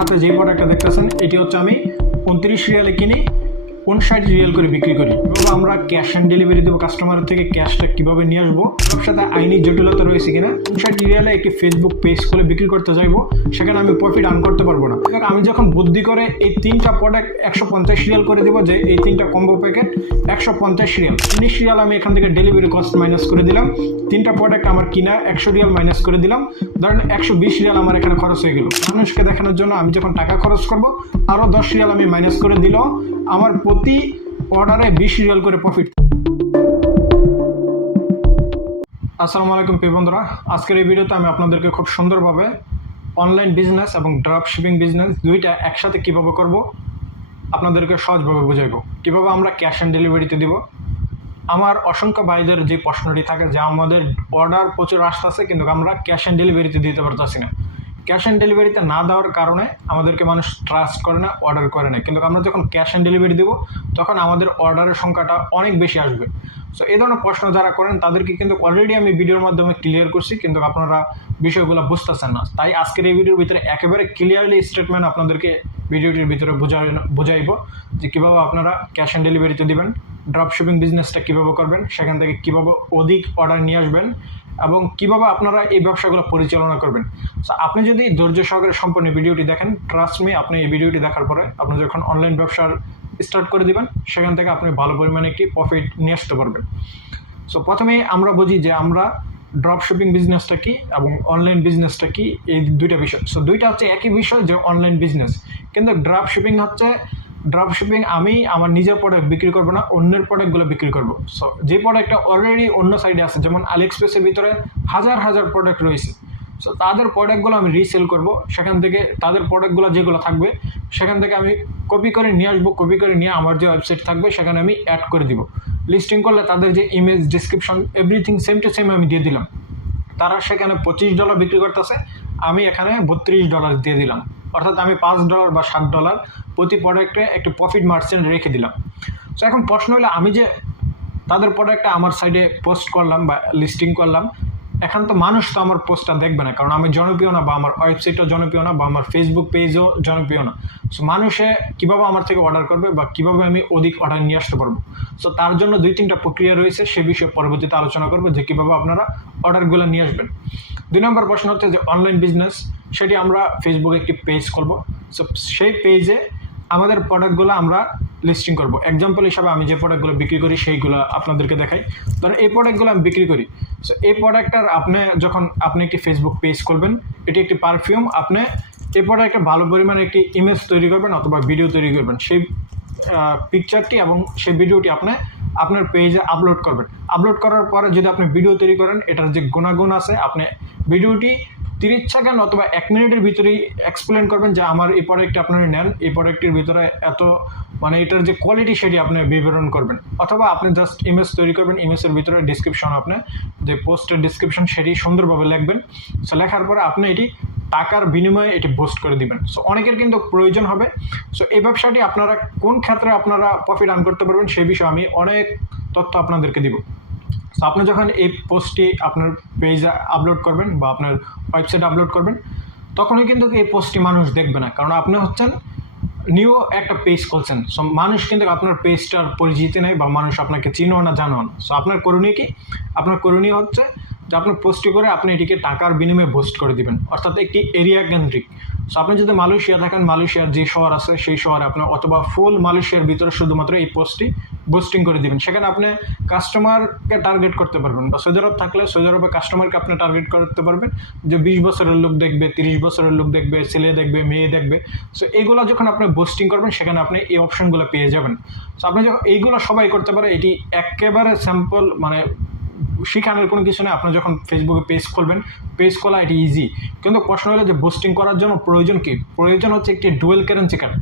হাতে যে প্রোডাক্টটা দেখতেছেন এটি হচ্ছে আমি 29 রিয়ালে কিনি 59 রিয়াল করে বিক্রি করি। এভাবে আমরা ক্যাশ অন ডেলিভারি দেবো কাস্টমারের থেকে, ক্যাশটা কিভাবে নিয়ে আসবো, সব সাথে আইনি জটিলতা রয়েছে কিনা। 59 রিয়ালে একটি ফেসবুক পেজ খুলে বিক্রি করতে যাইবো, সেখানে আমি প্রফিট আর্ন করতে পারবো না। আমি যখন বুদ্ধি করে এই 3টা প্রোডাক্ট 150 রিয়াল করে দেবো, যে এই 3টা কম্বো প্যাকেট 150 রিয়াল, 19 রিয়াল আমি এখান থেকে ডেলিভারি কস্ট মাইনাস করে দিলাম। 3টা প্রোডাক্ট আমার কিনা 100 রিয়াল মাইনাস করে দিলাম, ধরেন 120 রিয়াল আমার এখানে খরচ হয়ে গেল। মানুষকে দেখানোর জন্য আমি যখন টাকা খরচ করব আরও 10 রিয়াল আমি মাইনাস করে দিল, আমার প্রতি অর্ডারে 20 রিয়াল করে প্রফিট। আসসালামু আলাইকুম প্রিয় বন্ধুরা, আজকের এই ভিডিওতে আমি আপনাদেরকে খুব সুন্দরভাবে অনলাইন বিজনেস এবং ড্রপ শিপিং বিজনেস দুইটা একসাথে কিভাবে করব আপনাদেরকে সহজভাবে বুঝাইব। কিভাবে আমরা ক্যাশ অন ডেলিভারিতে দিব। আমার অসংখ্য ভাইদের যে প্রশ্নটি থাকে যে আমাদের অর্ডার প্রচুর আসতেছে কিন্তু আমরা ক্যাশ অন ডেলিভারিতে দিতে পারতেছি না। ক্যাশ অন ডেলিভারিতে না দেওয়ার কারণে আমাদেরকে মানুষ ট্রাস্ট করে না, অর্ডার করে না। কিন্তু আমরা যখন ক্যাশ অন ডেলিভারি দেবো তখন আমাদের অর্ডারের সংখ্যাটা অনেক বেশি আসবে। সো এই ধরনের প্রশ্ন যারা করেন তাদেরকে কিন্তু অলরেডি আমি ভিডিওর মাধ্যমে ক্লিয়ার করছি, কিন্তু আপনারা বিষয়গুলো বুঝতেছেন না। তাই আজকের এই ভিডিওর ভিতরে একেবারে ক্লিয়ারলি স্টেটমেন্ট আপনাদেরকে ভিডিওটির ভিতরে বুঝাইব যে কীভাবে আপনারা ক্যাশ অন ডেলিভারিতে দিবেন, ড্রপ শিপিং বিজনেসটা কীভাবে করবেন, সেখান থেকে কীভাবে অধিক অর্ডার নিয়ে আসবেন এবং কীভাবে আপনারা এই ব্যবসাগুলো পরিচালনা করবেন। সো আপনি যদি ধৈর্য সহকারে সম্পূর্ণ ভিডিওটি দেখেন, ট্রাস্ট মি, আপনি এই ভিডিওটি দেখার পরে আপনি যখন অনলাইন ব্যবসার স্টার্ট করে দিবেন সেখান থেকে আপনি ভালো পরিমাণে একটি প্রফিট নিয়ে আসতে পারবেন। সো প্রথমেই আমরা বুঝি যে আমরা ড্রপ শিপিং বিজনেসটা কি এবং অনলাইন বিজনেসটা কি, এই দুইটা বিষয়। সো দুইটা হচ্ছে একই বিষয়, যে অনলাইন বিজনেস, কিন্তু ড্রপ শিপিং হচ্ছে আমি আমার নিজের প্রোডাক্ট বিক্রি করবো না, অন্যের প্রোডাক্টগুলো বিক্রি করবো। সো যে প্রোডাক্টটা অলরেডি অন্য সাইডে আছে, যেমন আলিএক্সপ্রেসের ভিতরে হাজার হাজার প্রোডাক্ট রয়েছে, সো তাদের প্রোডাক্টগুলো আমি রিসেল করব। সেখান থেকে তাদের প্রোডাক্টগুলো যেগুলো থাকবে সেখান থেকে আমি কপি করে নিয়ে আসবো, কপি করে নিয়ে আমার যে ওয়েবসাইট থাকবে সেখানে আমি অ্যাড করে দিব। লিস্টিং করলে তাদের যে image, description, everything same to same আমি দিয়ে দিলাম। তারা সেখানে $25 বিক্রি করতেছে, আমি এখানে $32 দিয়ে দিলাম, অর্থাৎ আমি $5 বা $7 প্রতি প্রোডাক্টে একটি প্রফিট মার্জিন রেখে দিলাম। সো এখন প্রশ্ন হলো, আমি যে তাদের প্রোডাক্টটা আমার সাইডে পোস্ট করলাম বা লিস্টিং করলাম, এখন তো মানুষ তো আমার পোস্টটা দেখবে না, কারণ আমি জনপ্রিয় না, বা আমার ওয়েবসাইটও জনপ্রিয় না, বা আমার ফেসবুক পেজও জনপ্রিয় না। সো মানুষে কীভাবে আমার থেকে অর্ডার করবে বা কীভাবে আমি অধিক অর্ডার নিয়ে আসতে পারবো। সো তার জন্য 2-3টা প্রক্রিয়া রয়েছে, সে বিষয়ে পরবর্তীতে আলোচনা করবো যে কীভাবে আপনারা অর্ডারগুলো নিয়ে আসবেন। 2 নম্বর প্রশ্ন হচ্ছে যে অনলাইন বিজনেস, সেটি আমরা ফেসবুকে একটি পেজ করব। সো সেই পেজে আমাদের প্রোডাক্টগুলো আমরা লিস্টিং করব। এক্সাম্পল হিসাবে আমি যে প্রোডাক্টগুলো বিক্রি করি সেইগুলো আপনাদেরকে দেখাই। ধরেন এই প্রোডাক্টগুলো আমি বিক্রি করি। সো এই প্রোডাক্টটার আপনি একটি ফেসবুক পেজ করবেন, এটি একটি পারফিউম। আপনি এই প্রোডাক্টে ভালো পরিমাণে একটি ইমেজ তৈরি করবেন অথবা ভিডিও তৈরি করবেন, সেই পিকচারটি এবং সেই ভিডিওটি আপনার পেজে আপলোড করবেন। আপলোড করার পরে যদি আপনি ভিডিও তৈরি করেন, এটার যে গুণাগুণ আছে, আপনি ভিডিওটি 30 সেকেন্ড অথবা 1 মিনিটের ভিতরেই এক্সপ্লেন করবেন যে আমার এই প্রোডাক্টটি আপনারা নেন, এই প্রোডাক্টের ভিতরে এত এটার যে কোয়ালিটি সেটি আপনি বিবরণ করবেন। অথবা আপনি জাস্ট ইমেজ তৈরি করবেন, ইমেজের ভিতরে ডিসক্রিপশন, আপনি যে পোস্টের ডিসক্রিপশন সেটি সুন্দরভাবে লিখবেন। সো লেখার পরে আপনি এটি টাকার বিনিময়ে এটি পোস্ট করে দিবেন। সো অনেকের কিন্তু প্রয়োজন হবে। সো এই ব্যবসাটি আপনারা কোন ক্ষেত্রে আপনারা প্রফিট আর্ন করতে পারবেন সেই বিষয়ে আমি অনেক তথ্য আপনাদেরকে দিব। সো আপনি যখন এই পোস্টটি আপনার পেজে আপলোড করবেন বা আপনার ওয়েবসাইটে আপলোড করবেন, তখনই কিন্তু এই পোস্টটি মানুষ দেখবে না, কারণ আপনি হচ্ছেন নিউ একটা পেজ খুলছেন। সো মানুষ কিন্তু আপনার পেজটার পরিচিতি নেই বা মানুষ আপনাকে চিনেও না, জানেও না। সো আপনার করণীয় কি? আপনার করণীয় হচ্ছে যে আপনার পোস্টটি করে আপনি এটিকে টাকার বিনিময়ে পোস্ট করে দিবেন, অর্থাৎ একটি এরিয়া কেন্দ্রিক। সো আপনি যদি মালয়েশিয়া থাকেন, মালয়েশিয়ার যে শহর আছে সেই শহরে আপনার, অথবা ফুল মালয়েশিয়ার ভিতরে শুধুমাত্র এই পোস্টটি বুস্টিং করে দিবেন। সেখানে আপনি কাস্টমারকে টার্গেট করতে পারবেন, বা সৌদি আরব থাকলে সৌদি আরবে কাস্টমারকে আপনি টার্গেট করতে পারবেন, যে 20 বছরের লোক দেখবে, 30 বছরের লোক দেখবে, ছেলে দেখবে, মেয়ে দেখবে। সো এইগুলো যখন আপনি বুস্টিং করবেন সেখানে আপনি এই অপশনগুলো পেয়ে যাবেন। সো আপনি যখন এইগুলো সবাই করতে পারে, এটি একেবারে স্যাম্পল, শিখানোর কোনো কিছু নেই। আপনি যখন ফেসবুকে পেজ খুলবেন, পেজ খোলা এটি ইজি, কিন্তু প্রশ্ন হলো যে বুস্টিং করার জন্য প্রয়োজন কি? প্রয়োজন হচ্ছে একটি dual currency card.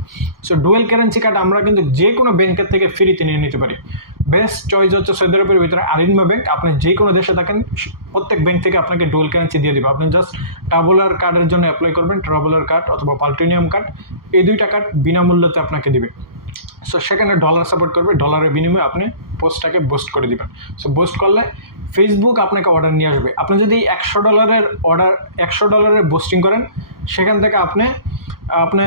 So dual currency card আমরা কিন্তু যে কোনো ব্যাংকের থেকে ফ্রিতে নিয়ে নিতে পারি। বেস্ট চয়েস হচ্ছে সৌদি আরবের ভিতরে আলিনমা ব্যাংক। আপনি যে কোনো দেশে থাকেন, প্রত্যেক ব্যাংক থেকে আপনাকে ডুয়েল কারেন্সি দিয়ে দেবে। আপনি জাস্ট ট্রাভেলার কার্ডের জন্য অ্যাপ্লাই করবেন, ট্রাভেলার কার্ড অথবা প্লাটিনাম কার্ড, এই 2টা কার্ড বিনামূল্যতে আপনাকে দিবে। সো সেখানে ডলার সাপোর্ট করবে, ডলারের বিনিময়ে আপনি পোস্টটাকে বুস্ট করে দিবেন। সো বুস্ট করলে ফেসবুক আপনাকে অর্ডার নিয়ে আসবে। আপনি যদি $100 বুস্টিং করেন, সেখান থেকে আপনি আপনি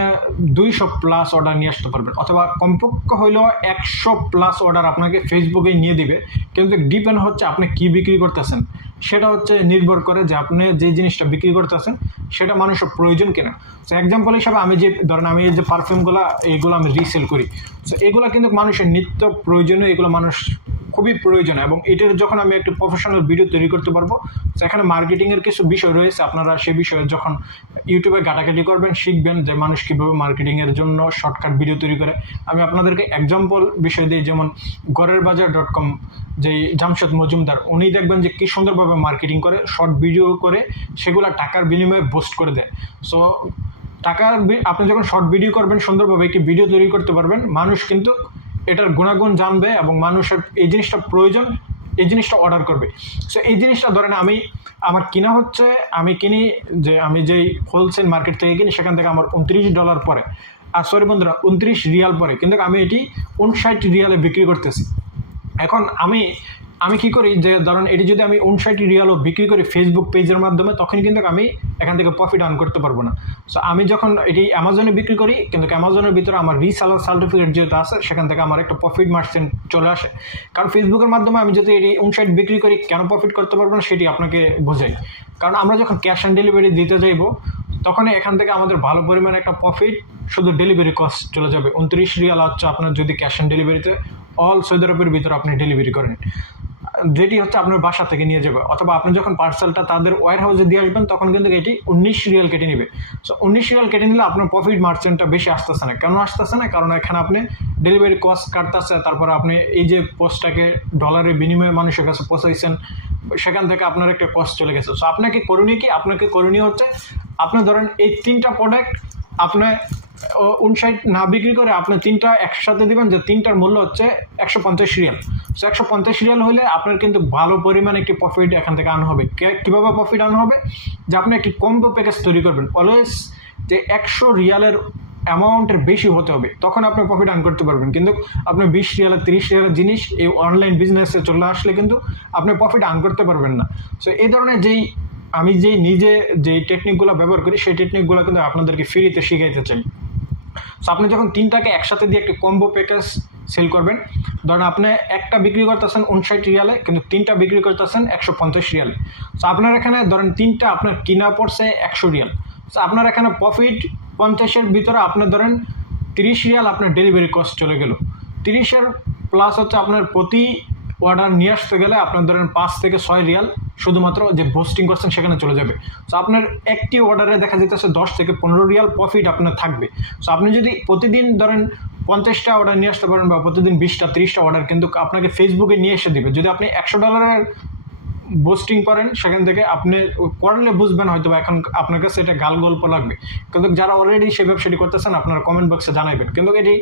200+ অর্ডার নিয়ে আসতে পারবেন, অথবা কমপক্ষ হইলেও 100+ অর্ডার আপনাকে ফেসবুকে নিয়ে দিবে। কিন্তু ডিপেন্ড হচ্ছে আপনি কি বিক্রি করতেছেন, সেটা হচ্ছে নির্ভর করে যে আপনি যে জিনিসটা বিক্রি করতেছেন সেটা মানুষের প্রয়োজন কিনা। তো এক্সাম্পল হিসাবে আমি যে ধরেন আমি এই যে পারফিউমগুলো এইগুলো আমি রিসেল করি, তো এগুলো কিন্তু মানুষের নিত্য প্রয়োজনীয়, এগুলো মানুষ খুবই প্রয়োজন, এবং এটার যখন আমি একটি প্রফেশনাল ভিডিও তৈরি করতে পারবো, তো এখানে মার্কেটিংয়ের কিছু বিষয় রয়েছে। আপনারা সে বিষয়ে যখন ইউটিউবে ঘাটাঘাটি করবেন, শিখবেন যে মানুষ কীভাবে মার্কেটিংয়ের জন্য শর্টকাট ভিডিও তৈরি করে। আমি আপনাদেরকে এক্সাম্পল বিষয় দিই, যেমন ঘরেরবাজার.com, যেই জামশেদ মজুমদার, উনি দেখবেন যে কী সুন্দরভাবে মার্কেটিং করে, শর্ট ভিডিও করে সেগুলো টাকার বিনিময়ে পোস্ট করে দেয়। সো আপনি যখন শর্ট ভিডিও করবেন, সুন্দরভাবে একটি ভিডিও তৈরি করতে পারবেন, মানুষ কিন্তু এটার গুণাগুণ জানবে এবং মানুষের এই জিনিসটা প্রয়োজন, এই জিনিসটা অর্ডার করবে। সো এই জিনিসটা ধরেন আমার কিনা হচ্ছে, আমি কিনি যে আমি যেই হোলসেল মার্কেট থেকে কিনি, সেখান থেকে আমার $29 পরে, আর সরি বন্ধুরা, 29 রিয়াল পরে, কিন্তু আমি এটি 59 রিয়ালে বিক্রি করতেছি। এখন আমি কি করি, যে ধরেন এটি যদি আমি 59 রিয়ালও বিক্রি করি ফেসবুক পেজের মাধ্যমে, তখন কিন্তু আমি এখান থেকে প্রফিট আর্ন করতে পারবো না। সো আমি যখন এটি অ্যামাজনে বিক্রি করি, কিন্তু অ্যামাজনের ভিতরে আমার রিসেলার সার্টিফিকেট যেহেতু আছে, সেখান থেকে আমার একটা প্রফিট মার্জিন চলে আসে। কারণ ফেসবুকের মাধ্যমে আমি যদি এটি 59 বিক্রি করি, কেন প্রফিট করতে পারবো না সেটি আপনাকে বোঝাই। কারণ আমরা যখন ক্যাশ অন ডেলিভারি দিতে যাইব, তখন এখান থেকে আমাদের ভালো পরিমাণে একটা প্রফিট, শুধু ডেলিভারি কস্ট চলে যাবে। 29 রিয়াল হচ্ছে আপনার যদি ক্যাশ অন ডেলিভারিতে অল সৌদি আরবের ভিতরে আপনি ডেলিভারি করেন, যেটি হচ্ছে আপনার বাসা থেকে নিয়ে যাবে, অথবা আপনি যখন পার্সেলটা তাদের ওয়্যার হাউসে দিয়ে আসবেন, তখন কিন্তু এটি 19 রিয়াল কেটে নেবে। সো 19 রিয়াল কেটে নিলে আপনার প্রফিট মার্জিনটা বেশি আসতেছে না। কেন আসতেছে না? কারণ এখানে আপনি ডেলিভারি কস্ট কাটতেছে, তারপরে আপনি এই যে পোস্টটাকে ডলারের বিনিময়ে মানুষের কাছে পৌঁছাইছেন, সেখান থেকে আপনার একটা কস্ট চলে গেছে। সো আপনাকে করণীয় হচ্ছে, আপনি ধরেন এই 3টা প্রোডাক্ট আপনি 59 না বিক্রি করে আপনি 3টা একসাথে দিবেন, যে 3টার মূল্য হচ্ছে 150 রিয়াল। সো 150 রিয়াল হলে আপনার কিন্তু ভালো পরিমাণে একটি প্রফিট এখান থেকে আনা হবে। কীভাবে প্রফিট আনা হবে? যে আপনি একটি কম্বো প্যাকেজ তৈরি করবেন, অলওয়েজ যে 100 রিয়ালের অ্যামাউন্টের বেশি হতে হবে, তখন আপনি প্রফিট আর্ন করতে পারবেন। কিন্তু আপনি 20 রিয়ালের 30 রিয়ালের জিনিস এই অনলাইন বিজনেসে চলে আসলে কিন্তু আপনি প্রফিট আর্ন করতে পারবেন না। সো এই ধরনের আমি নিজে যেই টেকনিকগুলো ব্যবহার করি, সেই টেকনিকগুলো কিন্তু আপনাদেরকে ফ্রিতে শিখাইতে চাই। সো আপনি যখন 3টাকে একসাথে দিয়ে একটি কম্বো প্যাকেজ সেল করবেন, ধরেন আপনি একটা বিক্রি করতেছেন 59 রিয়ালে, কিন্তু 3টা বিক্রি করতেছেন 150 রিয়ালে। সো আপনার এখানে ধরেন 3টা আপনার কিনা পড়ছে 100 রিয়াল। সো আপনার এখানে প্রফিট 50-এর ভিতরে আপনার ধরেন 30 রিয়াল আপনার ডেলিভারি কস্ট চলে গেল। 30-এর প্লাস হচ্ছে আপনার প্রতি অর্ডার নিয়ে আসতে গেলে আপনার ধরেন 5 থেকে 6 রিয়াল শুধুমাত্র যে পোস্টিং করছেন সেখানে চলে যাবে। সো আপনার একটি অর্ডারে দেখা যেতেছে 10 থেকে 15 রিয়াল প্রফিট আপনার থাকবে। সো আপনি যদি প্রতিদিন ধরেন 50টা অর্ডার নিয়ে আসতে পারেন, বা প্রতিদিন 20টা 30টা অর্ডার কিন্তু আপনাকে ফেসবুকে নিয়ে এসে দেবে। যদি আপনি $100 পোস্টিং করেন, সেখান থেকে আপনি করলে বুঝবেন হয়তো এখন আপনার কাছে এটা গাল গল্প লাগবে, কিন্তু যারা অলরেডি সেই ব্যবসাটি করতেছেন আপনারা কমেন্ট বক্সে জানাবেন। কিন্তু এটি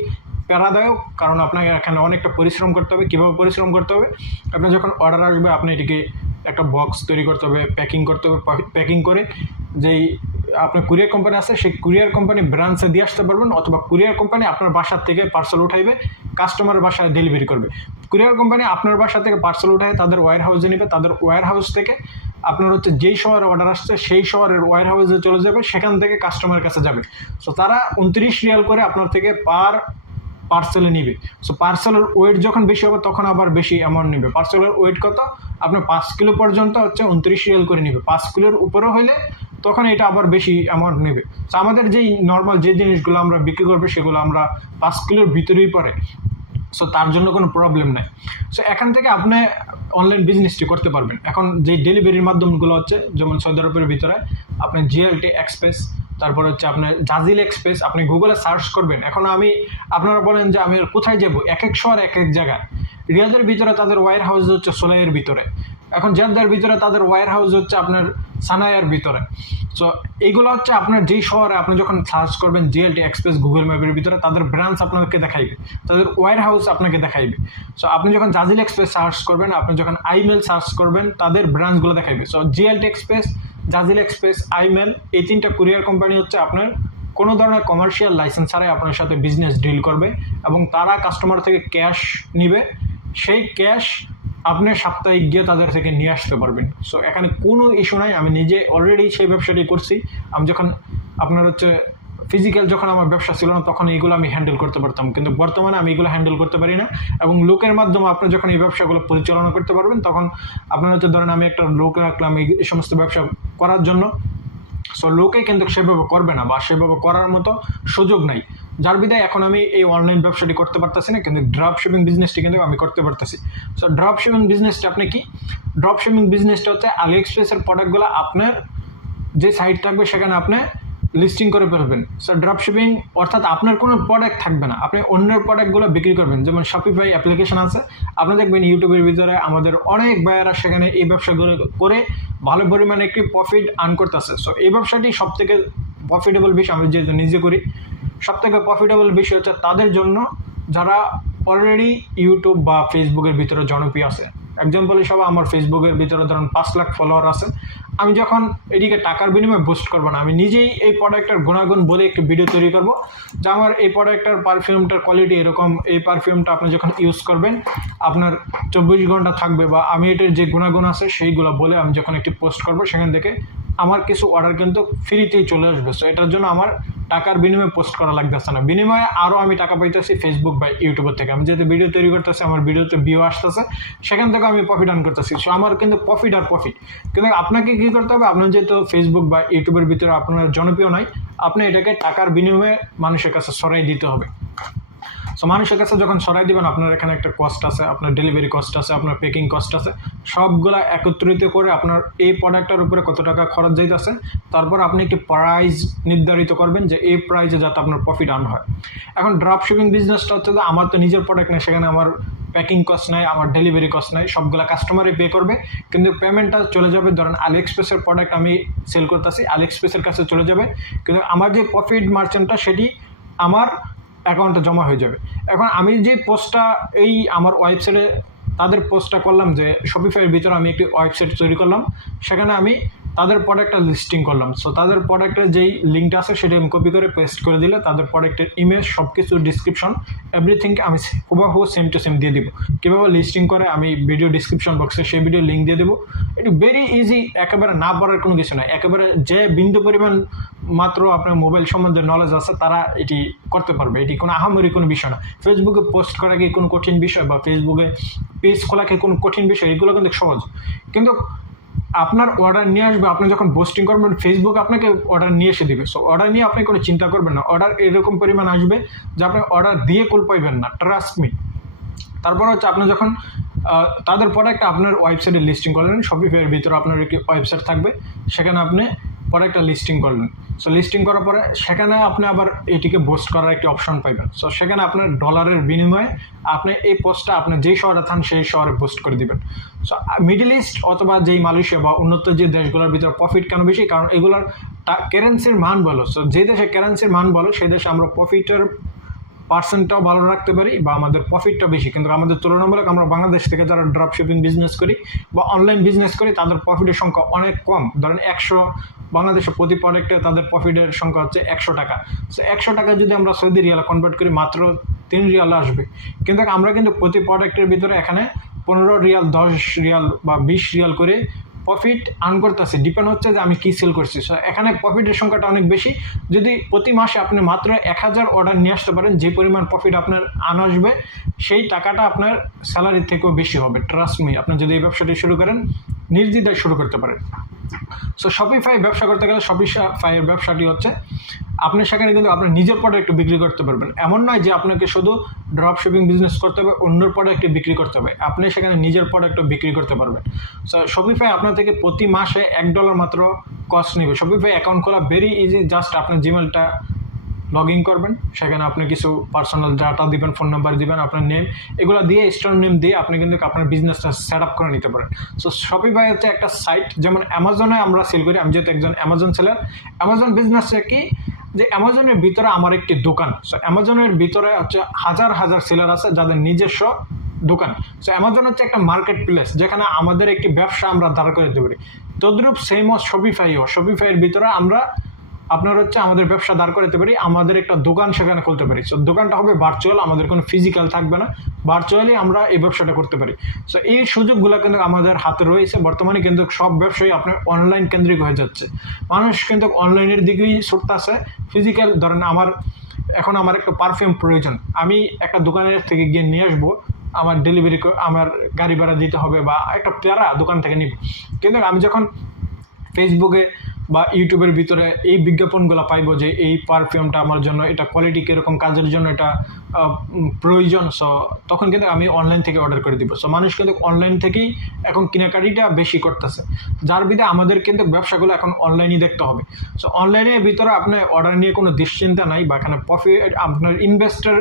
প্যারাদায়ক, কারণ আপনাকে এখানে অনেকটা পরিশ্রম করতে হবে। কীভাবে পরিশ্রম করতে হবে? আপনার যখন অর্ডার আসবে, আপনি এটিকে একটা বক্স তৈরি করতে হবে, প্যাকিং করতে হবে। প্যাকিং করে যেই আপনার কুরিয়ার কোম্পানি আছে, সেই কুরিয়ার কোম্পানি ব্রাঞ্চে দিয়ে আসতে পারবেন, অথবা কুরিয়ার কোম্পানি আপনার বাসার থেকে পার্সেল উঠাইবে, কাস্টমারের বাসায় ডেলিভারি করবে। কুরিয়ার কোম্পানি আপনার বাসা থেকে পার্সেল উঠায় তাদের ওয়্যার হাউসে নেবে, তাদের ওয়্যার হাউস থেকে আপনার হচ্ছে যেই শহরে অর্ডার আসছে সেই শহরের ওয়্যার হাউসে চলে যাবে, সেখান থেকে কাস্টমারের কাছে যাবে। সো তারা 29 রিয়াল করে আপনার থেকে পার্সেলে নিবে। সো পার্সেলের ওয়েট যখন বেশি হবে, তখন আবার বেশি অ্যামাউন্ট নেবে। পার্সেলের ওয়েট কত? আপনার 5 কিলো পর্যন্ত হচ্ছে 29 রিয়াল করে নেবে। 5 কিলোর উপরে হলে তখন এটা আবার বেশি অ্যামাউন্ট নেবে। সো আমাদের যেই নর্মাল যে জিনিসগুলো আমরা বিক্রি করবো, সেগুলো আমরা 5 কিলোর ভিতরেই পড়ে। সো তার জন্য কোনো প্রবলেম নাই। সো এখান থেকে আপনি অনলাইন বিজনেসটি করতে পারবেন। এখন যে ডেলিভারির মাধ্যমগুলো হচ্ছে, যেমন সৌদি আরবের ভিতরে আপনি GLT এক্সপ্রেস, তারপর হচ্ছে আপনার জাজিল এক্সপ্রেস, আপনি গুগলে সার্চ করবেন। এখন আপনারা বলেন যে আমি কোথায় যাব? এক শহর এক জায়গায়। রিয়াদের ভিতরে তাদের ওয়্যার হাউস হচ্ছে সোলাইয়ের ভিতরে, এখন জেদ্দার ভিতরে তাদের ওয়্যার হাউস হচ্ছে আপনার সানায়ার ভিতরে। সো এইগুলো হচ্ছে আপনার যেই শহরে আপনি যখন সার্চ করবেন GLT এক্সপ্রেস গুগল ম্যাপের ভিতরে, তাদের ব্রাঞ্চ আপনাকে দেখাইবে, তাদের ওয়্যার হাউস আপনাকে দেখাইবে। সো আপনি যখন জাজিল এক্সপ্রেস সার্চ করবেন, আপনি যখন আইমেল সার্চ করবেন, তাদের ব্রাঞ্চগুলো দেখাইবে। সো GLT এক্সপ্রেস, জাজিল এক্সপ্রেস, আইমেল, এই 3টা কুরিয়ার কোম্পানি হচ্ছে আপনার কোনো ধরনের কমার্শিয়াল লাইসেন্স ছাড়াই আপনার সাথে বিজনেস ডিল করবে, এবং তারা কাস্টমার থেকে ক্যাশ নিবে। সেই ক্যাশ আপনি সাপ্তাহিক গিয়ে তাদের থেকে নিয়ে আসতে পারবেন। সো এখানে কোনো ইস্যু নাই। আমি নিজে অলরেডি সেই ব্যবসাটি করছি। আমি যখন আপনার হচ্ছে ফিজিক্যাল যখন আমার ব্যবসা ছিল না তখন এইগুলো আমি হ্যান্ডেল করতে পারতাম, কিন্তু বর্তমানে আমি এগুলো হ্যান্ডেল করতে পারি না। এবং লোকের মাধ্যমে আপনি যখন এই ব্যবসাগুলো পরিচালনা করতে পারবেন তখন আপনার হচ্ছে ধরেন আমি একটা লোক রাখলাম এই সমস্ত ব্যবসা করার জন্য, সো লোকে কিন্তু সেভাবে করবে না বা সেভাবে করার মতো সুযোগ নাই, যার বিধায় এখন আমি এই অনলাইন ব্যবসাটি করতে পারতেছি না, কিন্তু ড্রপ শিপিং বিজনেসটি কিন্তু আমি করতে পারতেছি। সো ড্রপ শিপিং বিজনেসটা আপনি কি, ড্রপ শিপিং বিজনেসটা হচ্ছে আলি এক্সপ্রেসের প্রোডাক্টগুলো আপনার যে সাইট থাকবে সেখানে আপনি লিস্টিং করে ফেলবেন। সো ড্রপ শিপিং অর্থাৎ আপনার কোনো প্রোডাক্ট থাকবে না, আপনি অন্যের প্রোডাক্টগুলো বিক্রি করবেন। যেমন শপিফাই অ্যাপ্লিকেশন আছে, আপনি দেখবেন ইউটিউবের ভিতরে আমাদের অনেক বায়াররা সেখানে এই ব্যবসাগুলো করে ভালো পরিমাণে একটি প্রফিট আর্ন করতেছে। সো এই ব্যবসাটি সব থেকে প্রফিটেবল বিষয়, আমি যেহেতু নিজে করি, সব থেকে প্রফিটেবল বিষয় হচ্ছে তাদের জন্য যারা অলরেডি ইউটিউব বা ফেসবুকের ভিতরে জনপ্রিয় আছে। এক্সাম্পল হিসাবে আমার ফেসবুকের ভিতরে ধরুন 5 লাখ ফলোয়ার আছে, আমি যখন এদিকে টাকার বিনিময়ে বুস্ট করবো না, আমি নিজেই এই প্রোডাক্টের গুণাগুণ বলে একটি ভিডিও তৈরি করব যে আমার এই প্রোডাক্টের পারফিউমটার কোয়ালিটি এরকম, এই পারফিউমটা আপনি যখন ইউজ করবেন আপনার 24 ঘন্টা থাকবে, বা আমি এটার যে গুণাগুণ আছে সেইগুলো বলে আমি যখন একটি পোস্ট করব সেখান থেকে আমার কিছু অর্ডার কিন্তু ফ্রিতেই চলে আসবে। সো এটার জন্য আমার টাকার বিনিময়ে পোস্ট করা লাগতেছে না, বিনিময়ে আরও আমি টাকা পাইতেছি ফেসবুক বা ইউটিউবের থেকে। আমি যেহেতু ভিডিও তৈরি করতেছি, আমার ভিডিওতে ভিউ আসতেছে, সেখান থেকে আমি প্রফিট আর্ন করতেছি। সো আমার কিন্তু প্রফিট আর প্রফিট। কিন্তু আপনাকে কী করতে হবে, আপনার যেহেতু ফেসবুক বা ইউটিউবের ভিতরে আপনার জনপ্রিয় নয়, আপনি এটাকে টাকার বিনিময়ে মানুষের কাছে সরাই দিতে হবে। সো মানুষের কাছে যখন সরাই দিবেন আপনার এখানে একটা কস্ট আছে, আপনার ডেলিভারি কস্ট আছে, আপনার পেকিং কস্ট আছে, সবগুলা একত্রিত করে আপনার এই প্রোডাক্টের উপরে কত টাকা খরচ যাইতেছে, তারপর আপনি একটি প্রাইস নির্ধারিত করবেন যে এই প্রাইসে যাতে আপনার প্রফিট আর্ন হয়। এখন ড্রপ শিপিং বিজনেসটা হচ্ছে যে আমার তো নিজের প্রোডাক্ট নেই, সেখানে আমার প্যাকিং কস্ট নাই, আমার ডেলিভারি কস্ট নাই, সবগুলো কাস্টমারই পে করবে, কিন্তু পেমেন্টটা চলে যাবে ধরেন আলি এক্সপ্রেসের প্রোডাক্ট আমি সেল করতেছি, আলি এক্সপ্রেসের কাছে চলে যাবে, কিন্তু আমার যে প্রফিট মার্চেন্টটা সেটি আমার অ্যাকাউন্টে জমা হয়ে যাবে। এখন আমি যে পোস্টটা এই আমার ওয়েবসাইটে তাদের পোস্টটা করলাম, যে শপিফাইয়ের ভিতরে আমি একটি ওয়েবসাইট তৈরি করলাম, সেখানে আমি তাদের প্রোডাক্টটা লিস্টিং করলাম। সো তাদের প্রোডাক্টের যেই লিঙ্কটা আছে সেটা আমি কপি করে পেস্ট করে দিলে তাদের প্রোডাক্টের ইমেজ, সব কিছু ডিসক্রিপশন, এভরিথিং আমি হুবহু সেম টু সেম দিয়ে দিব। কীভাবে লিস্টিং করে আমি ভিডিও ডিসক্রিপশন বক্সে সেই ভিডিও লিঙ্ক দিয়ে দেবো। এটি ভেরি ইজি, একেবারে না পড়ার কোনো কিছু নাই, একেবারে যে বিন্দু পরিমাণ মাত্র আপনার মোবাইল সম্বন্ধে নলেজ আছে তারা এটি করতে পারবে। এটি কোনো আহামরি কোনো বিষয় না। ফেসবুকে পোস্ট করা কি কোনো কঠিন বিষয়, বা ফেসবুকে পেজ খোলা কি কোনো কঠিন বিষয়? এগুলো কিন্তু সহজ। কিন্তু আপনার অর্ডার নিয়ে আসবে, আপনি যখন পোস্টিং করবেন ফেসবুক আপনাকে অর্ডার নিয়ে এসে দেবে। সো অর্ডার নিয়ে আপনি কোনো চিন্তা করবেন না, অর্ডার এরকম পরিমাণ আসবে যে আপনি অর্ডার দিয়ে কুল পাইবেন না, ট্রাস্ট মি। তারপর হচ্ছে আপনি যখন তাদের প্রোডাক্ট আপনার ওয়েবসাইটে লিস্টিং করলেন, শপিফাইয়ের ভিতরে আপনার একটি ওয়েবসাইট থাকবে, সেখানে আপনি প্রোডাক্টটা লিস্টিং করলেন। সো লিস্টিং করার পরে সেখানে আপনি আবার এটিকে বুস্ট করার একটি অপশন পাইবেন। সো সেখানে আপনার ডলারের বিনিময়ে আপনি এই পোস্টটা আপনি যেই শহরে থাকেন সেই শহরে পোস্ট করে দিবেন। সো মিডল ইস্ট অথবা যেই মালয়েশিয়া বা উন্নত যে দেশগুলোর ভিতরে প্রফিট কেন বেশি, কারণ এগুলোর কারেন্সির মান বলো। সো যে দেশে কারেন্সির মান বলো সেই দেশে আমরা প্রফিটের পার্সেন্টটাও ভালো রাখতে পারি বা আমাদের প্রফিটটা বেশি। কিন্তু আমাদের তুলনামূলক আমরা বাংলাদেশ থেকে যারা ড্রপ শিপিং বিজনেস করি বা অনলাইন বিজনেস করি তাদের প্রফিটের সংখ্যা অনেক কম। ধরেন 100 বাংলাদেশে প্রতি প্রোডাক্টে তাদের প্রফিটের সংখ্যা হচ্ছে 100 টাকা। সো 100 টাকা যদি আমরা সৌদি রিয়ালে কনভার্ট করি মাত্র 3 রিয়াল আসবে। কিন্তু আমরা কিন্তু প্রতি প্রোডাক্টের ভিতরে এখানে 15 রিয়াল, 10 রিয়াল বা 20 রিয়াল করে প্রফিট আর্ন করতেছে। ডিপেন্ড হচ্ছে যে আমি কী সেল করছি। সো এখানে প্রফিটের সংখ্যাটা অনেক বেশি। যদি প্রতি মাসে আপনি মাত্র 1000 অর্ডার নিয়ে আসতে পারেন, যে পরিমাণ প্রফিট আপনার আর্ন আসবে সেই টাকাটা আপনার স্যালারির থেকেও বেশি হবে। ট্রাস্ট মি, আপনি যদি এই ব্যবসাটি শুরু করেন নির্দ্বিধায় শুরু করতে পারেন। সো শপিফাই ব্যবসা করতে গেলে শপিফাইয়ের ব্যবসাটি হচ্ছে আপনি সেখানে কিন্তু আপনার নিজের প্রোডাক্ট বিক্রি করতে পারবেন। এমন নয় যে আপনাকে শুধু ড্রপ শিপিং বিজনেস করতে হবে, অন্যের প্রোডাক্ট বিক্রি করতে হবে, আপনি সেখানে নিজের প্রোডাক্টও বিক্রি করতে পারবেন। সো শপিফাই আপনার থেকে প্রতি মাসে $1 মাত্র কস্ট নেবে। শপিফাই অ্যাকাউন্ট খোলা ভেরি ইজি, জাস্ট আপনার জিমেলটা লগ ইন করবেন, সেখানে আপনি কিছু পার্সোনাল ডাটা দিবেন, ফোন নাম্বার দিবেন, আপনার নেম, এগুলো দিয়ে স্টোর নেম দিয়ে আপনি কিন্তু আপনার বিজনেসটা সেট আপ করে নিতে পারেন। সো শপিফাই হচ্ছে একটা সাইট, যেমন অ্যামাজনে আমরা সেল করি। আমি যেহেতু একজন অ্যামাজন সেলার, অ্যামাজন বিজনেসটা কি যে অ্যামাজনের ভিতরে আমার একটি দোকান। সো অ্যামাজনের ভিতরে হচ্ছে হাজার হাজার সেলার আছে যাদের নিজস্ব দোকান। সো অ্যামাজন হচ্ছে একটা মার্কেট প্লেস যেখানে আমাদের একটি ব্যবসা আমরা দাঁড় করে দিতে পারি। তদ্রূপ সেম শপিফাইও, শপিফাইয়ের ভিতরে আমরা আপনার হচ্ছে আমাদের ব্যবসা দাঁড় করাতে পারি, আমাদের একটা দোকান সেখানে খুলতে পারি। সো দোকানটা হবে ভার্চুয়াল, আমাদের কোনো ফিজিক্যাল থাকবে না, ভার্চুয়ালি আমরা এই ব্যবসাটা করতে পারি। সো এই সুযোগগুলো কিন্তু আমাদের হাতে রয়েছে। বর্তমানে কিন্তু সব ব্যবসায়ী আপনার অনলাইন কেন্দ্রিক হয়ে যাচ্ছে, মানুষ কিন্তু অনলাইনের দিকেই ছুটতেছে। ফিজিক্যাল ধরেন এখন আমার একটা পারফিউম প্রয়োজন, আমি একটা দোকানের থেকে গিয়ে নিয়ে আসবো, আমার ডেলিভারি আমার গাড়ি ভাড়া দিতে হবে বা একটা প্যারা দোকান থেকে নিব। কিন্তু আমি যখন ফেসবুকে বা ইউটিউবের ভিতরে এই বিজ্ঞাপনগুলো পাইবো যে এই পারফিউমটা আমার জন্য, এটা কোয়ালিটি কীরকম, কাজের জন্য এটা প্রয়োজন, সো তখন কিন্তু আমি অনলাইন থেকে অর্ডার করে দিব। সো মানুষ কিন্তু অনলাইন থেকেই এখন কেনাকাটিটা বেশি করতেছে, যার বিধে আমাদের কিন্তু ব্যবসাগুলো এখন অনলাইনই দেখতে হবে। সো অনলাইনের ভিতরে আপনার অর্ডার নিয়ে কোনো দুশ্চিন্তা নাই, বা এখানে প্রফিট আপনার ইনভেস্টের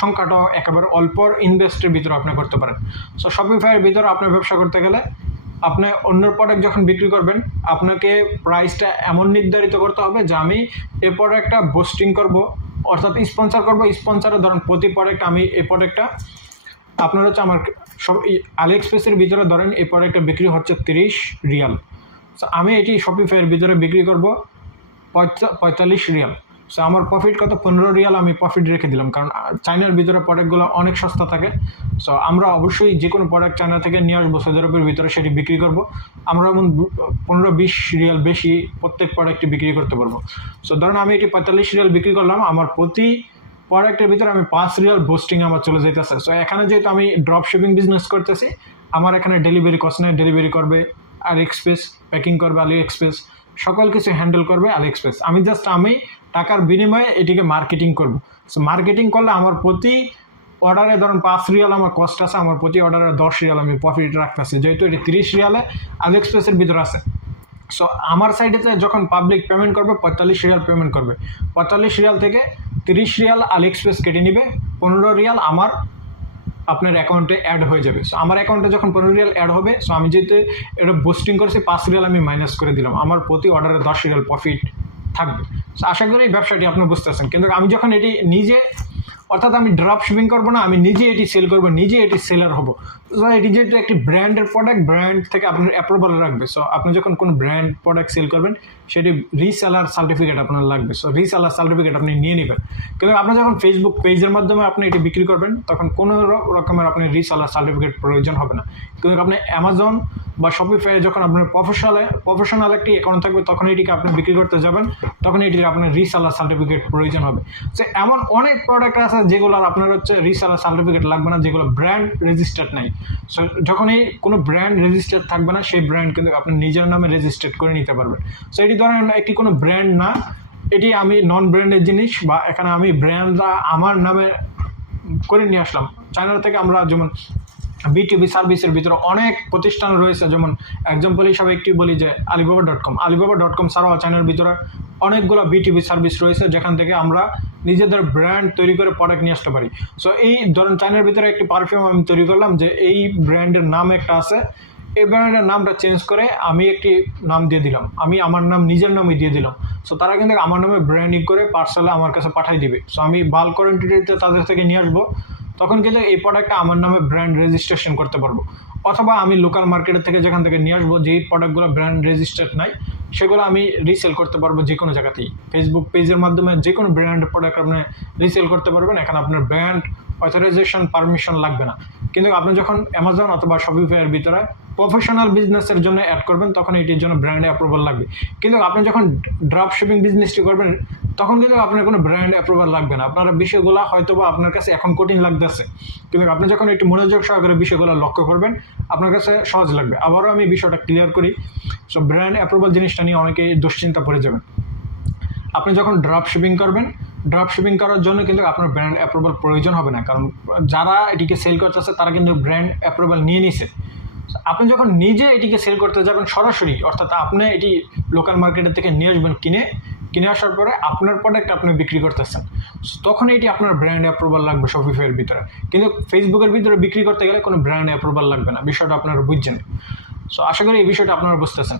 সংখ্যাটাও একেবারে অল্প ইনভেস্টের ভিতরে আপনি করতে পারেন। সো শপিফাইয়ের ভিতরে আপনার ব্যবসা করতে গেলে আপনি অন্যের প্রোডাক্ট যখন বিক্রি করবেন, আপনাকে প্রাইসটা এমন নির্ধারিত করতে হবে যে আমি এই প্রোডাক্টটা বুস্টিং করব, অর্থাৎ স্পন্সর করব। স্পন্সরে ধরেন প্রতি প্রোডাক্ট আমি এই প্রোডাক্টটা আপনার হচ্ছে আমার সব আলি এক্সপ্রেসের ভিতরে ধরেন এই প্রোডাক্টটা বিক্রি হচ্ছে 30 রিয়াল, সো আমি এটি শপিফাইয়ের ভিতরে বিক্রি করব 45 রিয়াল। সো আমার প্রফিট কত, 15 রিয়াল আমি প্রফিট রেখে দিলাম, কারণ চায়নার ভিতরে প্রোডাক্টগুলো অনেক সস্তা থাকে। সো আমরা অবশ্যই যে কোনো প্রোডাক্ট চায়না থেকে নিয়ে আসবো, সৌদি আরবের ভিতরে সেটি বিক্রি করব, আমরা এমন 15-20 রিয়াল বেশি প্রত্যেক প্রোডাক্টে বিক্রি করতে পারবো। সো ধরুন আমি এটি 45 রিয়াল বিক্রি করলাম, আমার প্রতি প্রোডাক্টের ভিতরে আমি 5 রিয়াল বুস্টিং আমার চলে যেতেছে। সো এখানে যেহেতু আমি ড্রপ শিপিং বিজনেস করতেছি, আমার এখানে ডেলিভারি কস্ট নেই, ডেলিভারি করবে আলি এক্সপ্রেস, প্যাকিং করবে আলি এক্সপ্রেস, সকল কিছু হ্যান্ডেল করবে আলি এক্সপ্রেস। আমি টাকার বিনিময়ে এটিকে মার্কেটিং করব। সো মার্কেটিং করলে আমার প্রতি অর্ডারে ধরুন 5 রিয়াল আমার কস্ট আছে, আমার প্রতি অর্ডারে 10 রিয়াল আমি প্রফিট রাখতেছি, যেহেতু এটি 30 রিয়ালে আলি এক্সপ্রেসের ভিতরে আছে। সো আমার সাইডেতে যখন পাবলিক পেমেন্ট করবে 45 রিয়াল পেমেন্ট করবে, 45 রিয়াল থেকে 30 রিয়াল আলি এক্সপ্রেস কেটে নিবে, 15 রিয়াল আমার আপনার অ্যাকাউন্টে অ্যাড হয়ে যাবে। সো আমার অ্যাকাউন্টে যখন 15 রিয়াল অ্যাড হবে, সো আমি যেহেতু এটা বুস্টিং করছি 5 রিয়াল আমি মাইনাস করে দিলাম, আমার প্রতি অর্ডারে 10 রিয়াল প্রফিট থাকবে। সো আশা করি এই ব্যবসাটি আপনি বুঝতেছেন। কিন্তু আমি যখন এটি নিজে, অর্থাৎ আমি ড্রপ শিপিং করবো না, আমি নিজে এটি সেল করবো, নিজে এটি সেলার হবো। সো এটি যেহেতু একটি ব্র্যান্ডের প্রোডাক্ট, ব্র্যান্ড থেকে আপনার অ্যাপ্রুভাল রাখবে। সো আপনি যখন কোনো ব্র্যান্ড প্রোডাক্ট সেল করবেন, সেটি রিসেলার সার্টিফিকেট আপনার লাগবে। সো রিসেলার সার্টিফিকেট আপনি নিয়ে নেবেন। কিন্তু আপনি যখন ফেসবুক পেজের মাধ্যমে আপনি এটি বিক্রি করবেন, তখন কোনো রকমের আপনি রিসেলার সার্টিফিকেট প্রয়োজন হবে না। কিন্তু আপনি অ্যামাজন বা শপিফাই যখন আপনার প্রফেশনাল একটি অ্যাকাউন্ট থাকবে, তখন এটিকে আপনি বিক্রি করতে যাবেন, তখন এটির আপনার রিসেলার সার্টিফিকেট প্রয়োজন হবে। সো এমন অনেক প্রোডাক্ট আছে যেগুলোর আপনার হচ্ছে রিসেলার সার্টিফিকেট লাগবে না, যেগুলো ব্র্যান্ড রেজিস্টার্ড নাই। সো যখনই কোনো ব্র্যান্ড রেজিস্টার্ড থাকবে না, সেই ব্র্যান্ড কিন্তু আপনি নিজের নামে রেজিস্টার্ড করে নিতে পারবেন। সো এটি ধরেন একটি কোনো ব্র্যান্ড না, এটি আমি নন ব্র্যান্ডের জিনিস, বা এখানে আমি ব্র্যান্ডটা আমার নামে করে নিয়ে আসলাম। চায়না থেকে আমরা যেমন বিটিভি সার্ভিসের ভিতরে অনেক প্রতিষ্ঠান রয়েছে, যেমন এক্সাম্পল হিসাবে একটি বলি যে আলিবাবা.com ছাড়াও চায়নার ভিতরে অনেকগুলো বিটিভি সার্ভিস রয়েছে, যেখান থেকে আমরা নিজেদের ব্র্যান্ড তৈরি করে প্রোডাক্ট নিয়ে আসতে পারি। সো এই ধরেন চায়নার ভিতরে একটি পারফিউম আমি তৈরি করলাম, যে এই ব্র্যান্ডের নাম একটা আছে, এই ব্র্যান্ডের নামটা চেঞ্জ করে আমি একটি নাম দিয়ে দিলাম, আমি আমার নাম নিজের নামই দিয়ে দিলাম। সো তারা কিন্তু আমার নামে ব্র্যান্ডিং করে পার্সেলে আমার কাছে পাঠিয়ে দিবে। সো আমি বাল্ক কোয়ান্টিটিতে তাদের থেকে নিয়ে আসবো, তখন কিন্তু এই প্রোডাক্টটা আমার নামে ব্র্যান্ড রেজিস্ট্রেশন করতে পারবো। অথবা আমি লোকাল মার্কেটের থেকে যেখান থেকে নিয়ে আসবো, যেই প্রোডাক্টগুলো ব্র্যান্ড রেজিস্টার্ড নাই, সেগুলো আমি রিসেল করতে পারবো যে কোনো জায়গাতেই। ফেসবুক পেজের মাধ্যমে যে কোনো ব্র্যান্ডের প্রোডাক্ট আপনি রিসেল করতে পারবেন, এখানে আপনার ব্র্যান্ড অথরাইজেশন পারমিশন লাগবে না। কিন্তু আপনি যখন অ্যামাজন অথবা শপিফাইয়ের ভিতরে প্রফেশনাল বিজনেসের জন্য অ্যাড করবেন, তখন এটির জন্য ব্র্যান্ড অ্যাপ্রুভাল লাগবে। কিন্তু আপনি যখন ড্রপ শিপিং বিজনেসটি করবেন, তখন কিন্তু আপনার কোনো ব্র্যান্ড অ্যাপ্রুভাল লাগবে না। আপনার বিষয়গুলো হয়তো বা আপনার কাছে এখন কঠিন লাগতেছে, কিন্তু আপনি যখন একটু মনোযোগ সহকারে বিষয়গুলো লক্ষ্য করবেন, আপনার কাছে সহজ লাগবে। আবারও আমি বিষয়টা ক্লিয়ার করি। সো ব্র্যান্ড অ্যাপ্রুভাল জিনিসটা নিয়ে অনেকেই দুশ্চিন্তা পড়ে যাবেন। আপনি যখন ড্রপ শিপিং করবেন, ড্রপ শিপিং করার জন্য কিন্তু আপনার ব্র্যান্ড অ্যাপ্রুভাল প্রয়োজন হবে না, কারণ যারা এটিকে সেল করতেছে তারা কিন্তু ব্র্যান্ড অ্যাপ্রুভাল নিয়ে নিছে। আপনি যখন নিজে এটিকে সেল করতে যাবেন সরাসরি, অর্থাৎ আপনি এটি লোকাল মার্কেটের থেকে নিয়ে আসবেন, কিনে আসার পরে আপনার প্রোডাক্ট আপনি বিক্রি করতেছেন, তখন এটি আপনার ব্র্যান্ড অ্যাপ্রুভাল লাগবে শপিফাইয়ের ভিতরে। কিন্তু ফেসবুকের ভিতরে বিক্রি করতে গেলে কোনো ব্র্যান্ড অ্যাপ্রুভাল লাগবে না, বিষয়টা আপনারা বুঝছেন। সো আশা করি এই বিষয়টা আপনারা বুঝতেছেন।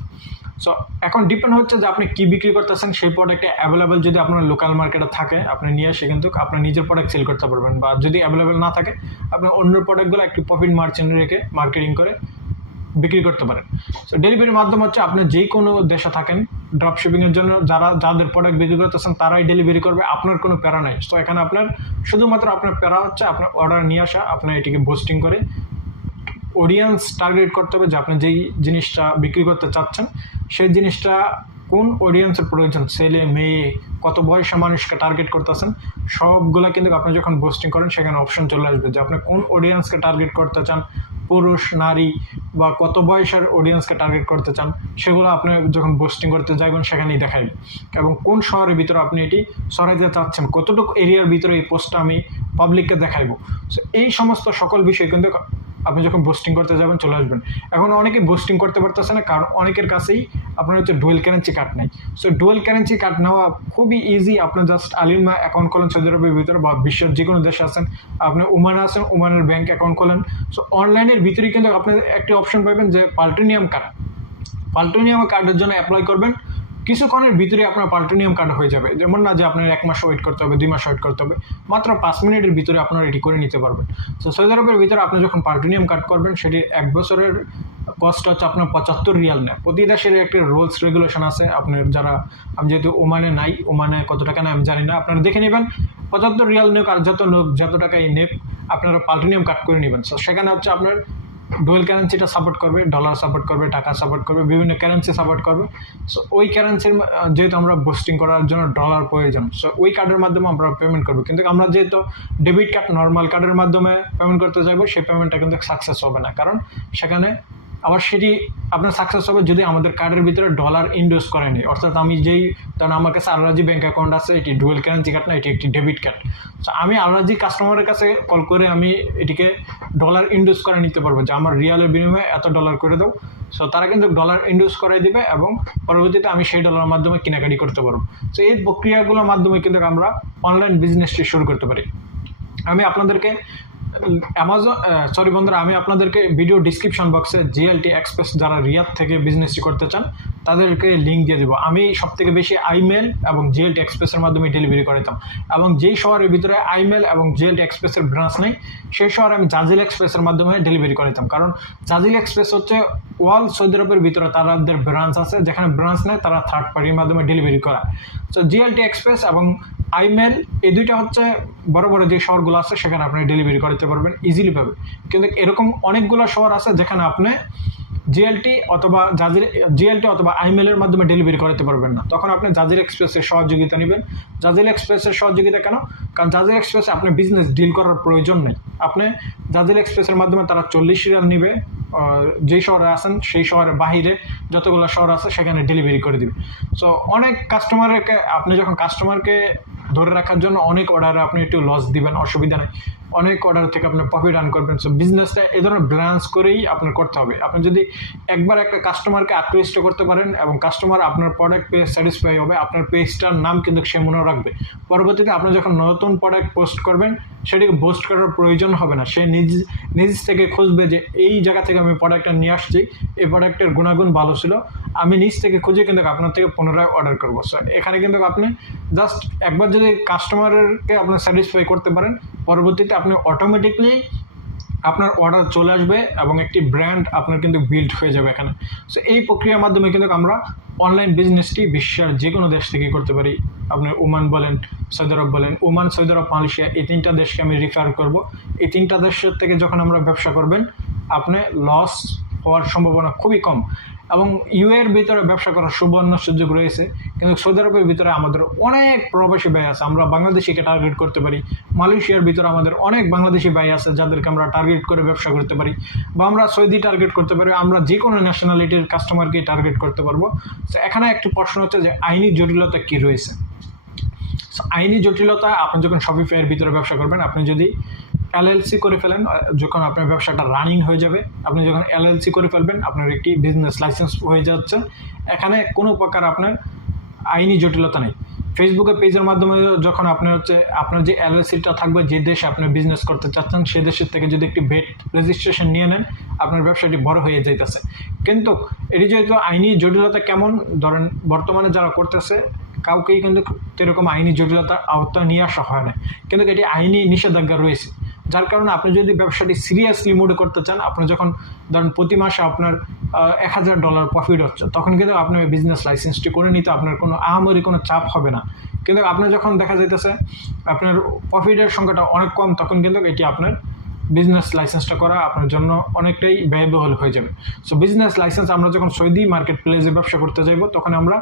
সো এখন ডিপেন্ড হচ্ছে যে আপনি কী বিক্রি করতেছেন, সেই প্রোডাক্টে অ্যাভেলেবেল যদি আপনার লোকাল মার্কেটে থাকে, আপনি নিয়ে এসে কিন্তু আপনি নিজের প্রোডাক্ট সেল করতে পারবেন, বা যদি অ্যাভেলেবেল না থাকে, আপনি অন্য প্রোডাক্টগুলো একটি প্রফিট মার্জিন রেখে মার্কেটিং করে বিক্রি করতে পারেন। সো ডেলিভারির মাধ্যম হচ্ছে আপনি যে কোনো দেশে থাকেন, ড্রপ শিপিংয়ের জন্য যাদের প্রোডাক্ট বিক্রি করতেছেন তারাই ডেলিভারি করবে, আপনার কোনো প্যারা নাই। তো এখানে আপনার শুধুমাত্র আপনার প্যারা হচ্ছে আপনার অর্ডার নিয়ে আসা, আপনার এটিকে বুস্টিং করে অডিয়েন্স টার্গেট করতে হবে যে আপনি যেই জিনিসটা বিক্রি করতে চাচ্ছেন সেই জিনিসটা কোন অডিয়েন্সের প্রয়োজন, ছেলে মেয়ে কত বয়সী মানুষকে টার্গেট করতেছেন সবগুলা কিন্তু আপনি যখন বুস্টিং করেন সেখানে অপশন চলে আসবে যে আপনি কোন অডিয়েন্সকে টার্গেট করতে চান, পুরুষ নারী বা কত বয়সের অডিয়েন্সকে টার্গেট করতে চান, সেগুলো আপনি যখন বুস্টিং করতে যাবেন সেখানেই দেখাইবে। এবং কোন শহরের ভিতরে আপনি এটি সরাইতে চাচ্ছেন, কতটুকু এরিয়ার ভিতরে এই পোস্টটা আমি পাবলিককে দেখাইবো, সো এই সমস্ত সকল বিষয় কিন্তু আপনি যখন বুস্টিং করতে যাবেন চলে আসবেন। এখন অনেকে বুস্টিং করতে পারতেছে না, কারণ অনেকের কাছেই আপনার হচ্ছে ডুয়েল কারেন্সি কার্ড নেই। সো ডুয়েল কারেন্সি কার্ড নেওয়া খুবই ইজি। আপনি জাস্ট আলিমা অ্যাকাউন্ট খোলেন সৌদি আরবের ভিতরে বা বিশ্বের যে কোনো দেশে আছেন, আপনি ওমানে আছেন ওমানের ব্যাংক অ্যাকাউন্ট খোলেন। সো অনলাইনের ভিতরেই কিন্তু আপনি একটি অপশন পাবেন যে পাল্টিনিয়াম কার্ড। পাল্টিনিয়াম কার্ডের জন্য অ্যাপ্লাই করবেন, কিছুক্ষণের ভিতরে আপনার পাল্টিনিয়াম কার্ড হয়ে যাবে। যেমন না যে আপনার 1 মাস ওয়েট করতে হবে, 2 মাস ওয়েট করতে হবে, মাত্র 5 মিনিটের ভিতরে আপনারা এটি করে নিতে পারবেন। তো সৌদি আরবের ভিতরে আপনি যখন পাল্টিনিয়াম কার্ড করবেন সেটি 1 বছরের কস্ট হচ্ছে আপনার 75 রিয়াল নেয়। প্রতি দেশের একটা রুলস রেগুলেশন আছে। আপনার যারা, আমি যেহেতু ওমানে নাই, ওমানে কত টাকা নেয় আমি জানি না, আপনারা দেখে নেবেন 75 রিয়াল নেক আর যত টাকাই নেক আপনারা পাল্টিনিয়াম কার্ড করে নেবেন। সো সেখানে হচ্ছে আপনার ডুয়েল কারেন্সিটা সাপোর্ট করবে, ডলার সাপোর্ট করবে, টাকা সাপোর্ট করবে, বিভিন্ন কারেন্সি সাপোর্ট করবে। সো ওই কারেন্সির যেহেতু আমরা বুস্টিং করার জন্য ডলার প্রয়োজন, সো ওই কার্ডের মাধ্যমে আমরা পেমেন্ট করবো। কিন্তু আমরা যেহেতু ডেবিট কার্ড নর্মাল কার্ডের মাধ্যমে পেমেন্ট করতে যাবো, সেই পেমেন্টটা কিন্তু সাকসেস হবে না, কারণ সেখানে আবার সেটি আপনার সাকসেস হবে যদি আমাদের কার্ডের ভিতরে ডলার ইনভেস্ট করেনি। অর্থাৎ আমি যেই, কারণ আমার কাছে আলরাজি ব্যাঙ্ক অ্যাকাউন্ট আছে, এটি ডুয়েল কারেন্সি কার্ড না, এটি একটি ডেবিট কার্ড। সো আমি আলরাজি কাস্টমারের কাছে কল করে আমি এটিকে ডলার ইনভেস্ট করে নিতে পারবো যে আমার রিয়ালের বিনিময়ে এত ডলার করে দাও। সো তারা কিন্তু ডলার ইনভেস্ট করাই দিবে এবং পরবর্তীতে আমি সেই ডলারের মাধ্যমে কেনাকাটি করতে পারবো। সো এই প্রক্রিয়াগুলোর মাধ্যমে কিন্তু আমরা অনলাইন বিজনেসটি শুরু করতে পারি। আমি আপনাদেরকে আমি আপনাদেরকে ভিডিও ডিসক্রিপশন বক্সে জিএলটি এক্সপ্রেস যারা রিয়াদ থেকে বিজনেসটি করতে চান তাদেরকে লিঙ্ক দিয়ে দেবো। আমি সবথেকে বেশি আইমেল এবং জিএলটি এক্সপ্রেসের মাধ্যমে ডেলিভারি করাতাম, এবং যেই শহরের ভিতরে আইমেল এবং জিএলটি এক্সপ্রেসের ব্রাঞ্চ নেই সেই শহরে আমি জাজিল এক্সপ্রেসের মাধ্যমে ডেলিভারি করাতাম, কারণ জাজিল এক্সপ্রেস হচ্ছে ওয়াল সৌদি আরবের ভিতরে তাদের ব্রাঞ্চ আছে, যেখানে ব্রাঞ্চ নেই তারা থার্ড পার্টির মাধ্যমে ডেলিভারি করা। সো জিএলটি এক্সপ্রেস এবং আইমেল এই দুইটা হচ্ছে বড় বড় যে শহরগুলো আছে সেখানে আপনি ডেলিভারি করতে পারবেন ইজিলি ভাবে। কিন্তু এরকম অনেকগুলো শহর আছে যেখানে আপনি জিএলটি অথবা আইমেলের মাধ্যমে ডেলিভারি করাতে পারবেন না, তখন আপনি জাজিল এক্সপ্রেসের সহযোগিতা নেবেন। জাজিল এক্সপ্রেসের সহযোগিতা কেন? কারণ জাজিল এক্সপ্রেসে আপনি বিজনেস ডিল করার প্রয়োজন নেই। আপনি জাজিল এক্সপ্রেসের মাধ্যমে তারা 40 রিয়াল নেবে, যেই শহরে আছেন সেই শহরের বাহিরে যতগুলো শহর আছে সেখানে ডেলিভারি করে দিবে। সো অনেক আপনি যখন কাস্টমারকে ধরে রাখার জন্য অনেক অর্ডারে আপনি একটু লস দিবেন, অসুবিধা নেই, অনেক অর্ডার থেকে আপনি প্রফিট আর্ন করবেন। সো বিজনেসটা এই ধরনের ব্রাঞ্চ করেই আপনার করতে হবে। আপনি যদি একবার একটা কাস্টমারকে আকৃষ্ট করতে পারেন এবং কাস্টমার আপনার প্রোডাক্ট পেয়ে স্যাটিসফাই হবে, আপনার পেজটার নাম কিন্তু সে মনে রাখবে। পরবর্তীতে আপনি যখন নতুন প্রোডাক্ট পোস্ট করবেন সেটাকে পোস্ট করার প্রয়োজন হবে না, সে নিজ থেকে খুঁজবে যে এই জায়গা থেকে আমি প্রোডাক্টটা নিয়ে আসছি, এই প্রোডাক্টের গুণাগুণ ভালো ছিল, আমি নিজ থেকে খুঁজে কিন্তু আপনার থেকে পুনরায় অর্ডার করবো। সো এখানে কিন্তু আপনি জাস্ট একবার যদি কাস্টমারকে আপনি স্যাটিসফাই করতে পারেন, পরবর্তীতে আপনি অটোমেটিকলি আপনার অর্ডার চলে আসবে এবং একটি ব্র্যান্ড আপনার কিন্তু বিল্ড হয়ে যাবে এখানে। সো এই প্রক্রিয়ার মাধ্যমে কিন্তু আমরা অনলাইন বিজনেসটি বিশ্বের যে কোনো দেশ থেকে করতে পারি। আপনি ওমান বলেন, সৌদি আরব বলেন, ওমান, সৌদি আরব, মালয়েশিয়া, এই 3টা দেশকে আমি রেফার করব। এই 3টা দেশের থেকে যখন আমরা ব্যবসা করবেন আপনি লস হওয়ার সম্ভাবনা খুবই কম। এবং ইউএর ভিতরে ব্যবসা করার সুবর্ণ সুযোগ রয়েছে, কিন্তু সৌদি আরবের ভিতরে আমাদের অনেক প্রবাসী ভাই আছে, আমরা বাংলাদেশিকে টার্গেট করতে পারি। মালয়েশিয়ার ভিতরে আমাদের অনেক বাংলাদেশি ভাই আছে যাদেরকে আমরা টার্গেট করে ব্যবসা করতে পারি, বা আমরা সৌদি টার্গেট করতে পারি, আমরা যে কোনো ন্যাশনালিটির কাস্টমারকে টার্গেট করতে পারবো। তো এখানে একটি প্রশ্ন হচ্ছে যে আইনি জটিলতা কী রয়েছে। আইনি জটিলতা, আপনি যখন শপিফাইয়ের ভিতরে ব্যবসা করবেন, আপনি যদি এলএলসি করে ফেলেন, যখন আপনার ব্যবসাটা রানিং হয়ে যাবে, আপনি যখন এলএলসি করে ফেলবেন আপনার একটি বিজনেস লাইসেন্স হয়ে যাচ্ছে, এখানে কোনো প্রকার আপনার আইনি জটিলতা নেই। ফেসবুকের পেজের মাধ্যমে যখন আপনি আপনার যে এলএলসিটা থাকবে, যে দেশে আপনি বিজনেস করতে চাচ্ছেন সেই দেশের থেকে যদি একটি ভেট রেজিস্ট্রেশন নিয়ে নেন, আপনার ব্যবসাটি বড় হয়ে যাইতেছে। কিন্তু এটি যেহেতু আইনি জটিলতা কেমন, ধরেন বর্তমানে যারা করতেছে কাউকেই কিন্তু এরকম আইনি জটিলতার আওতায় নিয়ে আসা হয় না, কিন্তু এটি আইনি নিষেধাজ্ঞা রয়েছে। যার কারণে আপনি যদি ব্যবসাটি সিরিয়াসলি মোডে করতে চান, আপনি যখন ধরেন প্রতি মাসে আপনার $1000 প্রফিট হচ্ছে, তখন কিন্তু আপনি বিজনেস লাইসেন্সটি করে নিতে আপনার কোনো আহামরি কোনো চাপ হবে না। কিন্তু আপনার যখন দেখা যাইতেছে আপনার প্রফিটের সংখ্যাটা অনেক কম, তখন কিন্তু এটি আপনার বিজনেস লাইসেন্সটা করা আপনার জন্য অনেকটাই ব্যয়বহুল হয়ে যাবে। সো বিজনেস লাইসেন্স আমরা যখন সৌদি মার্কেট প্লেসে ব্যবসা করতে যাইব, তখন আমরা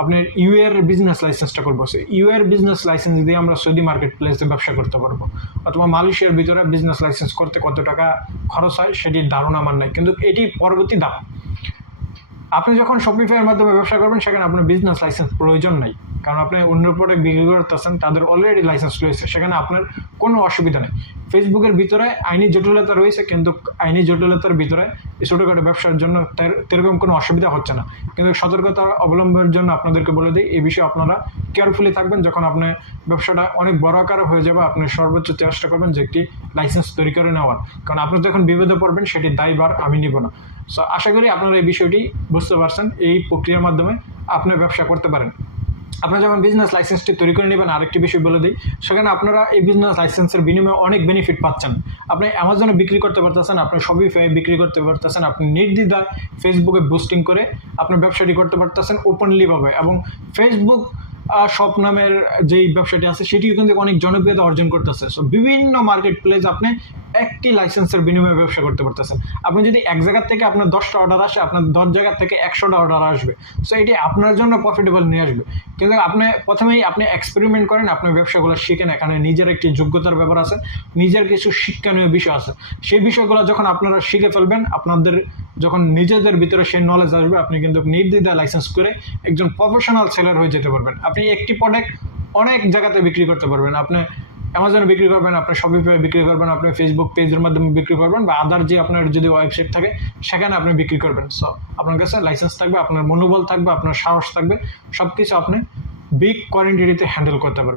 আপনার ইউএর বিজনেস লাইসেন্সটা করবো। সো ইউএর বিজনেস লাইসেন্স দিয়ে আমরা সৌদি মার্কেট প্লেসে ব্যবসা করতে পারবো। অথবা মালয়েশিয়ার ভিতরে বিজনেস লাইসেন্স করতে কত টাকা খরচ হয় সেটির ধারণা আমার নাই, কিন্তু এটি পরবর্তী ধাপ। আপনি যখন শপিফাইয়ের মাধ্যমে ব্যবসা করবেন, সেখানে আপনার বিজনেস লাইসেন্স প্রয়োজন নাই, কারণ আপনি অন্য প্রোডাক্ট বিক্রি করতেছেন, তাদের অলরেডি লাইসেন্স রয়েছে, সেখানে আপনার কোনো অসুবিধা নেই। ফেসবুকের ভিতরে আইনি জটিলতা রয়েছে, কিন্তু আইনি জটিলতার ভিতরে ছোটোখাটো ব্যবসার জন্য এরকম কোনো অসুবিধা হচ্ছে না। কিন্তু সতর্কতা অবলম্বনের জন্য আপনাদেরকে বলে দিই, এই বিষয়ে আপনারা কেয়ারফুলি থাকবেন। যখন আপনার ব্যবসাটা অনেক বড় আকারে হয়ে যাবে, আপনি সর্বোচ্চ চেষ্টা করবেন যে একটি লাইসেন্স তৈরি করে নেওয়ার, কারণ আপনি যখন বিপদে পড়বেন সেটির দায়ভার আমি নিব না। সো আশা করি আপনারা এই বিষয়টি বুঝতে পারছেন। এই প্রক্রিয়ার মাধ্যমে আপনি ব্যবসা করতে পারেন। আপনারা যখন বিজনেস লাইসেন্সটি তৈরি করে নেবেন, আরেকটি বিষয় বলে দিই, সেখানে আপনারা এই বিজনেস লাইসেন্সের বিনিময়ে অনেক বেনিফিট পাচ্ছেন। আপনি অ্যামাজনে বিক্রি করতে পারতেছেন, আপনি শপিফাই বিক্রি করতে পারতেছেন, আপনি নির্দ্বিধায় ফেসবুকে বুস্টিং করে আপনার ব্যবসাটি করতে পারতেছেন ওপেনলিভাবে। এবং ফেসবুক শপ নামের যেই ব্যবসাটি আছে সেটিও কিন্তু অনেক জনপ্রিয়তা অর্জন করতেছে। সো বিভিন্ন মার্কেট প্লেস আপনি একটি লাইসেন্সের বিনিময়ে ব্যবসা করতে পারতেছেন। আপনি যদি এক জায়গার থেকে আপনার 10টা অর্ডার আসে, আপনার 10 জায়গার থেকে 100টা অর্ডার আসবে। সো এটি আপনার জন্য প্রফিটেবল নিয়ে আসবে। কিন্তু আপনি প্রথমেই আপনি এক্সপেরিমেন্ট করেন, আপনার ব্যবসাগুলো শিখেন। এখানে নিজের একটি যোগ্যতার ব্যাপার আছে, নিজের কিছু শিক্ষণীয় বিষয় আছে। সেই বিষয়গুলো যখন আপনারা শিখে ফেলবেন, আপনাদের যখন নিজেদের ভিতরে সেই নলেজ আসবে, আপনি কিন্তু নির্দ্বিধায় লাইসেন্স করে একজন প্রফেশনাল সেলার হয়ে যেতে পারবেন। আপনি একটি প্রোডাক্ট অনেক জায়গাতে বিক্রি করতে পারবেন। আপনি অ্যামাজনে বিক্রি করবেন, আপনি শপিফাই বিক্রি করবেন, আপনি ফেসবুক পেজের মাধ্যমে বিক্রি করবেন, বা আদার যে আপনার যদি ওয়েবসাইট থাকে সেখানে আপনি বিক্রি করবেন। সো আপনার কাছে লাইসেন্স থাকবে, আপনার মনোবল থাকবে, আপনার সাহস থাকবে, সব কিছু আপনি বিগ কোয়ান্টিটিতে হ্যান্ডেল করতে পারবেন।